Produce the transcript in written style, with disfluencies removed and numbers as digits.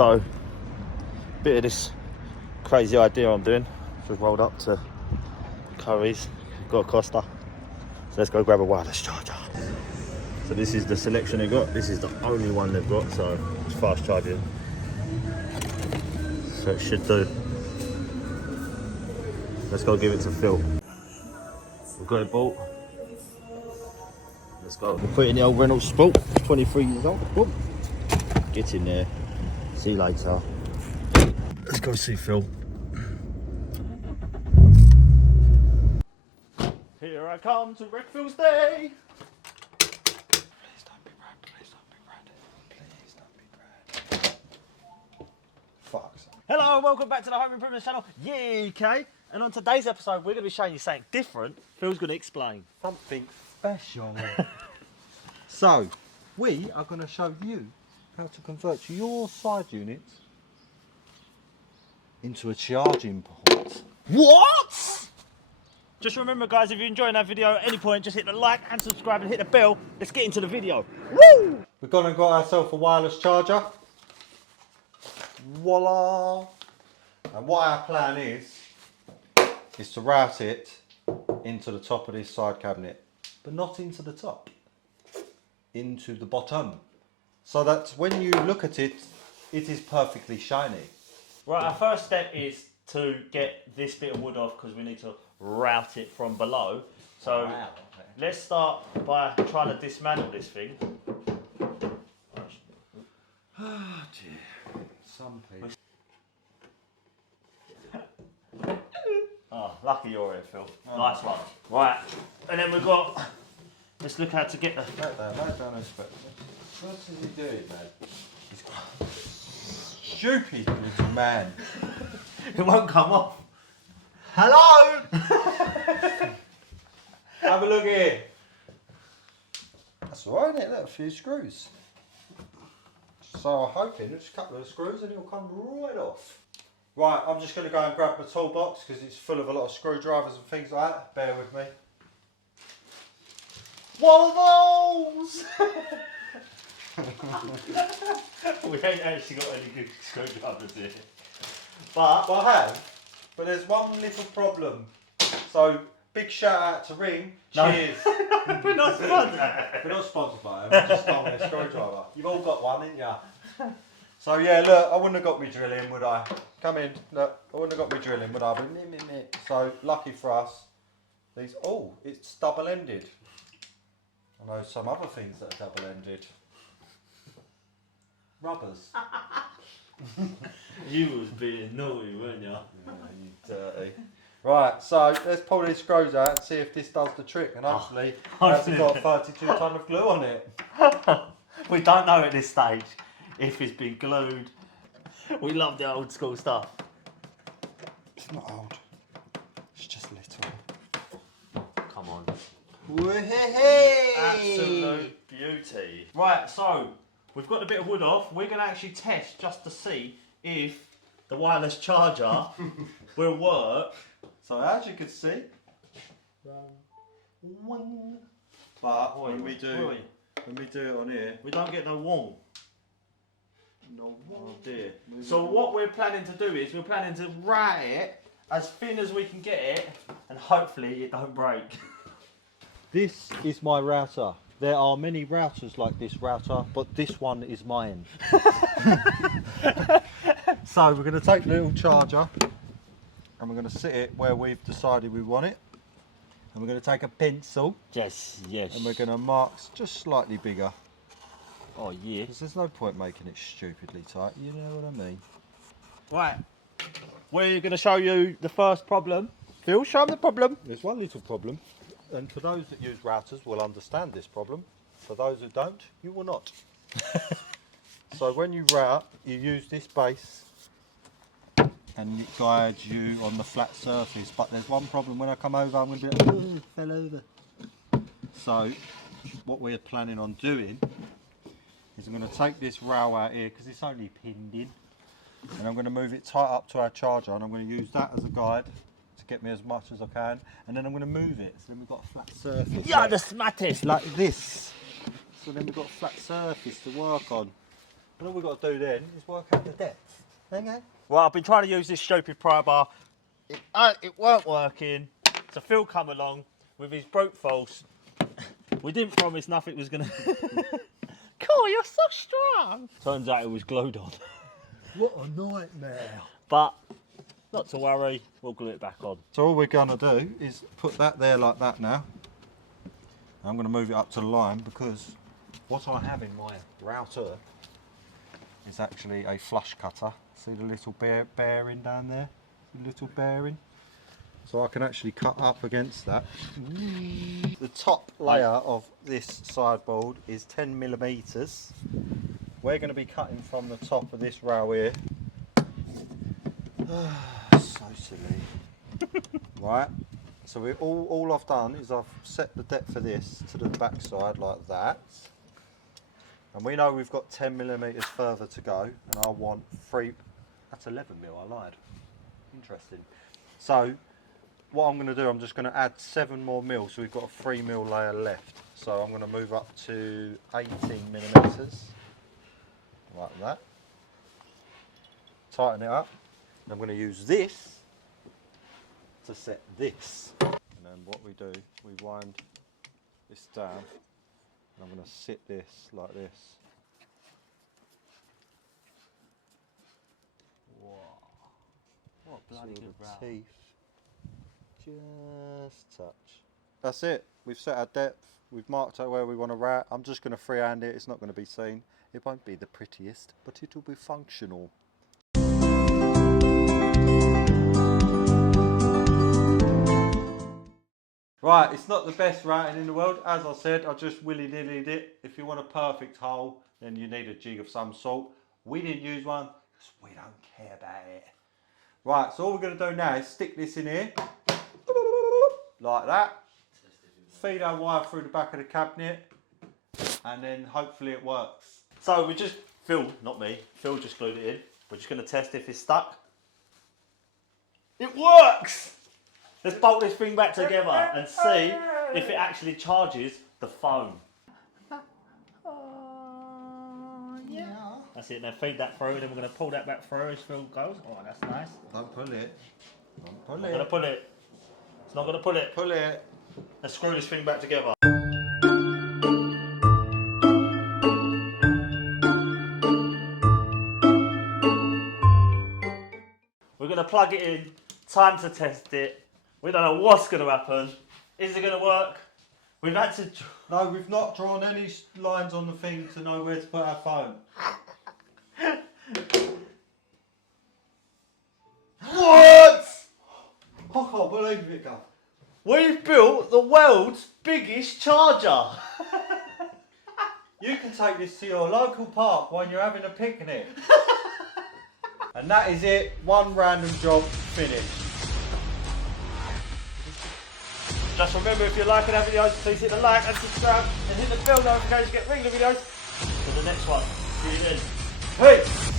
So, bit of this crazy idea I'm doing. Just rolled up to Curry's, got a Costa. So let's go grab a wireless charger. So this is the selection they've got. This is the only one they've got, so it's fast charging. So it should do. Let's go give it to Phil. We've got it bought. Let's go. We'll put it in the old Reynolds Sport, 23 years old. Boom. Get in there. See you later. Let's go see Phil. Here I come to wreck Phil's day. Please don't be Brad. Please don't be Brad. Please don't be Brad. Fuck. Hello and welcome back to the Home Improvement channel. Yeah, UK. And on today's episode, we're going to be showing you something different. Phil's going to explain. Something special. So, we are going to show you how to convert your side unit into a charging port. What? Just remember, guys, if you're enjoying that video at any point, just hit the like and subscribe and hit the bell. Let's get into the video. Woo! We've gone and got ourselves a wireless charger. Voila! And what our plan is to route it into the top of this side cabinet, but not into the top, into the bottom, so that when you look at it, it is perfectly shiny. Right, our first step is to get this bit of wood off because we need to route it from below. So let's start by trying to dismantle this thing. Oh dear, some people. Oh, lucky you're here, Phil. Nice one. Right, and then we've got, let's look how to get the... Wait down inspector. What is he doing, man? He's quite stupid little man. It won't come off. Hello! Have a look here. That's alright, isn't it? Look, a few screws. So I'm hoping just a couple of screws and it'll come right off. Right, I'm just going to go and grab my toolbox because it's full of a lot of screwdrivers and things like that. Bear with me. One of those! We ain't actually got any good screwdrivers here. But I have. But there's one little problem. So, big shout out to Ring. No. Cheers. We're not sponsored. We're not sponsored by them. Just stole me a screwdriver. You've all got one, ain't ya? So yeah, look, I wouldn't have got me drilling, would I? Come in. Look, I wouldn't have got me drilling, would I? But so lucky for us, these. Oh, it's double-ended. I know some other things that are double-ended. Rubbers. You was being naughty, weren't you? Yeah, you dirty. Right, so let's pull these screws out and see if this does the trick, and hopefully it hasn't got 32 ton of glue on it. We don't know at this stage if it's been glued. We love the old school stuff. It's not old. It's just little. Come on. Whee-hee-hee! Absolute beauty. Right, so we've got a bit of wood off. We're going to actually test just to see if the wireless charger will work. So as you can see, one. But when we do it on here, we don't get no warm. no one. Oh dear. So what we're planning to do is we're planning to route it as thin as we can get it, and hopefully it don't break. This is my router. There are many routers like this router, but this one is mine. So we're going to take the little charger and we're going to sit it where we've decided we want it. And we're going to take a pencil. Yes, yes. And we're going to mark just slightly bigger. Oh yeah. Because there's no point making it stupidly tight, you know what I mean? Right. We're going to show you the first problem. Phil, show them the problem. There's one little problem. And for those that use routers will understand this problem. For those who don't, you will not. So when you route, you use this base and it guides you on the flat surface. But there's one problem. When I come over, I'm going to be like, oh, it fell over. So what we're planning on doing is I'm going to take this rail out here because it's only pinned in. And I'm going to move it tight up to our charger and I'm going to use that as a guide to get me as much as I can. And then I'm going to move it. So then we've got a flat surface. Yeah, the smartest. Like this. So then we've got a flat surface to work on. And all we've got to do then is work out the depth. Okay? Well, I've been trying to use this stupid pry bar. It weren't working. So Phil come along with his brute force. We didn't promise nothing was going to... Cool, you're so strong. Turns out it was glued on. What a nightmare. But not to worry, we'll glue it back on. So all we're going to do is put that there like that now. I'm going to move it up to the line because what I have in my router is actually a flush cutter. See the little bearing down there? The little bearing? So I can actually cut up against that. The top layer of this sideboard is 10mm. We're going to be cutting from the top of this rail here. So silly. Right, so we all I've done is I've set the depth of this to the back side like that. And we know we've got 10mm further to go, and I want 3, that's 11mm, I lied. Interesting. So what I'm going to do, I'm just going to add 7 more mil, so we've got a 3mm layer left. So I'm going to move up to 18mm, like that. Tighten it up. And I'm going to use this to set this. And then what we do, we wind this down. And I'm going to sit this like this. Wow. What a bloody So good the route. teeth just touch. That's it. We've set our depth. We've marked out where we want to rat. I'm just going to freehand it. It's not going to be seen. It won't be the prettiest, but it'll be functional. Right, it's not the best routing in the world. As I said, I just willy-nilly'd it. If you want a perfect hole, then you need a jig of some sort. We didn't use one because we don't care about it. Right, so all we're going to do now is stick this in here, like that. Feed our wire through the back of the cabinet, and then hopefully it works. So we just, Phil, not me, Phil just glued it in. We're just going to test if it's stuck. It works! Let's bolt this thing back together and see if it actually charges the phone. Yeah. That's it, now feed that through, and then we're going to pull that back through as Phil goes. Oh, that's nice. Don't pull it. Don't pull Not going to pull it. It's not going to pull it. Pull it. Let's screw this thing back together. We're going to plug it in. Time to test it. We don't know what's going to happen. Is it going to work? We've had to... No, we've not drawn any lines on the thing to know where to put our phone. What? I can't believe it, Gav. We've built the world's biggest charger. You can take this to your local park when you're having a picnic. And that is it. One random job finished. Just remember, if you're liking our videos, please hit the like and subscribe and hit the bell notification to get regular videos for the next one. See you then. Peace.